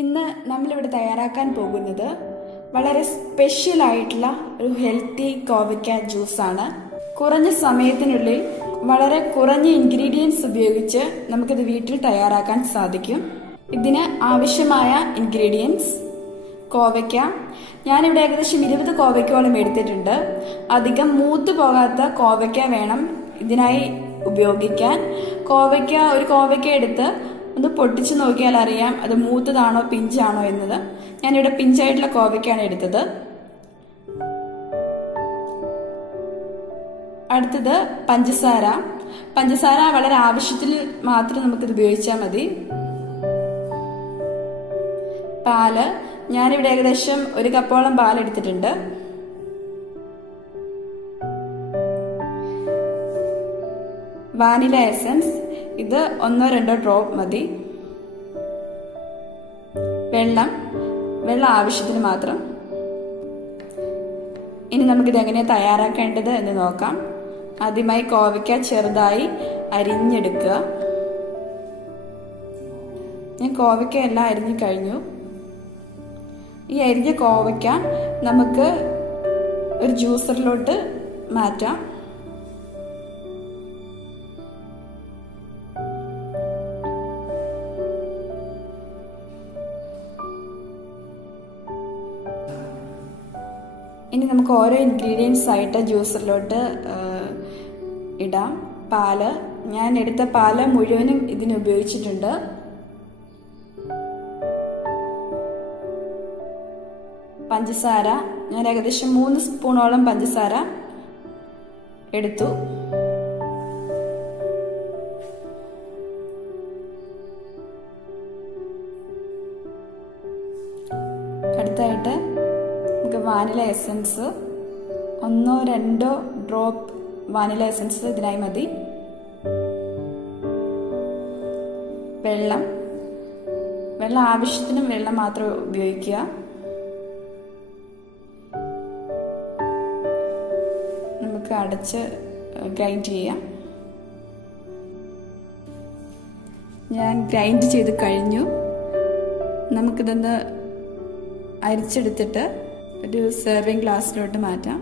ഇന്ന് നമ്മളിവിടെ തയ്യാറാക്കാൻ പോകുന്നത് വളരെ സ്പെഷ്യൽ ആയിട്ടുള്ള ഒരു ഹെൽത്തി കോവയ്ക്ക ജ്യൂസാണ്. കുറഞ്ഞ സമയത്തിനുള്ളിൽ വളരെ കുറഞ്ഞ ഇൻഗ്രീഡിയൻസ് ഉപയോഗിച്ച് നമുക്കിത് വീട്ടിൽ തയ്യാറാക്കാൻ സാധിക്കും. ഇതിന് ആവശ്യമായ ഇൻഗ്രീഡിയൻസ്: കോവയ്ക്ക. ഞാനിവിടെ ഏകദേശം 20 കോവയ്ക്കോളം എടുത്തിട്ടുണ്ട്. അധികം മൂത്തു പോകാത്ത കോവയ്ക്ക വേണം ഇതിനായി ഉപയോഗിക്കാൻ. ഒരു കോവയ്ക്ക എടുത്ത് ഒന്ന് പൊട്ടിച്ച് നോക്കിയാൽ അറിയാം അത് മൂത്തതാണോ പിഞ്ചാണോ എന്നത്. ഞാനിവിടെ പിഞ്ചായിട്ടുള്ള കോവയ്ക്കാണ് എടുത്തത്. അടുത്തത് പഞ്ചസാര വളരെ ആവശ്യത്തിൽ മാത്രം നമുക്കിത് ഉപയോഗിച്ചാൽ മതി. പാല്. ഞാനിവിടെ ഏകദേശം 1 കപ്പോളം പാലെടുത്തിട്ടുണ്ട്. Vanilla essence. ഇത് 1-2 ഡ്രോപ്പ് മതി. വെള്ളം ആവശ്യത്തിന് മാത്രം. ഇനി നമുക്കിത് എങ്ങനെയാണ് തയ്യാറാക്കേണ്ടത് എന്ന് നോക്കാം. ആദ്യമായി കോവയ്ക്ക ചെറുതായി അരിഞ്ഞെടുക്കുക. ഞാൻ കോവയ്ക്ക എല്ലാം അരിഞ്ഞു കഴിഞ്ഞു. ഈ അരിഞ്ഞ കോവയ്ക്ക നമുക്ക് ഒരു ജ്യൂസറിലോട്ട് മാറ്റാം. ഇനി നമുക്ക് ഓരോ ഇൻഗ്രീഡിയൻസ് ആയിട്ട് ജ്യൂസറിലോട്ട് ഇടാം. പാല്. ഞാൻ എടുത്ത പാല് മുഴുവനും ഇതിന് ഉപയോഗിച്ചിട്ടുണ്ട്. പഞ്ചസാര. ഞാൻ ഏകദേശം 3 സ്പൂണോളം പഞ്ചസാര എടുത്തു. അടുത്തായിട്ട് നമുക്ക് vanilla essence. 1-2 drop vanilla essence ഇതിനായി മതി. വെള്ളം ആവശ്യത്തിന് വെള്ളം മാത്രം ഉപയോഗിക്കുക. നമുക്ക് അടച്ച് ഗ്രൈൻഡ് ചെയ്യാം. ഞാൻ ഗ്രൈൻഡ് ചെയ്ത് കഴിഞ്ഞു. നമുക്കിതൊന്ന് അരിച്ചെടുത്തിട്ട് ഒരു സെർവിങ് ഗ്ലാസ്സിലോട്ട് മാറ്റാം.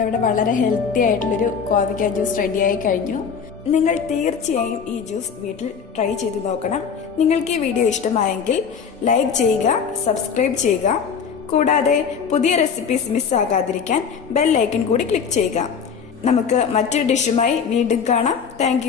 ഇവിടെ വളരെ ഹെൽത്തി ആയിട്ടുള്ളൊരു കോവയ്ക്ക ജ്യൂസ് റെഡിയായി കഴിഞ്ഞു. നിങ്ങൾ തീർച്ചയായും ഈ ജ്യൂസ് വീട്ടിൽ ട്രൈ ചെയ്ത് നോക്കണം. നിങ്ങൾക്ക് ഈ വീഡിയോ ഇഷ്ടമായെങ്കിൽ ലൈക്ക് ചെയ്യുക, സബ്സ്ക്രൈബ് ചെയ്യുക. കൂടാതെ പുതിയ റെസിപ്പീസ് മിസ്സാകാതിരിക്കാൻ ബെൽ ഐക്കൺ കൂടി ക്ലിക്ക് ചെയ്യുക. നമുക്ക് മറ്റൊരു ഡിഷുമായി വീണ്ടും കാണാം. താങ്ക്